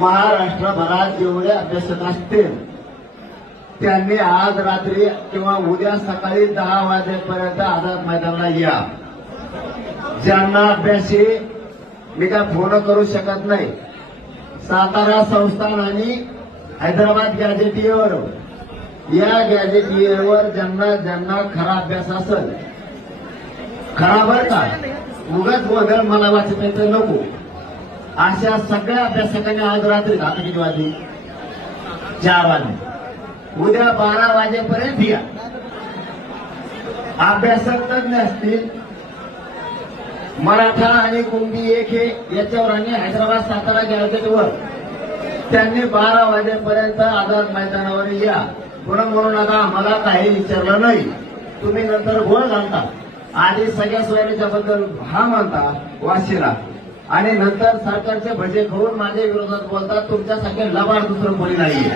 महाराष्ट्रभरात जेवढे अभ्यासक असतील त्यांनी आज रात्री किंवा उद्या सकाळी दहा वाजेपर्यंत आझाद मैदानाला या. ज्यांना अभ्यासी मी काय फोन करू शकत नाही. सातारा संस्थान आणि हैदराबाद गॅजेटियर या गॅजेटियरवर ज्यांना ज्यांना खरा अभ्यास असेल खरा बरं का? उगाच वगैरे मला वाचता नको. अशा सगळ्या अभ्यासकांनी आज रात्री आता किती वाजले? चार वाजले. उद्या बारा वाजेपर्यंत या. अभ्यासक तज्ञ असतील. मराठा आणि कुंभी एक हे याच्यावर आणि हैदराबाद सातारा गॅजेटवर त्यांनी बारा वाजेपर्यंत आझाद मैदानावर या. म्हणून म्हणू नका आम्हाला काही विचारलं नाही. तुम्ही नंतर गोळ घालता. आधी सगळ्या सोयरीच्या बद्दल हा म्हणता वाशिरा आणि नंतर सरकारचे भजे घेऊन माझ्या विरोधात बोलतात तुमच्यासारखे लबाड दुसरं कोणी नाहीये.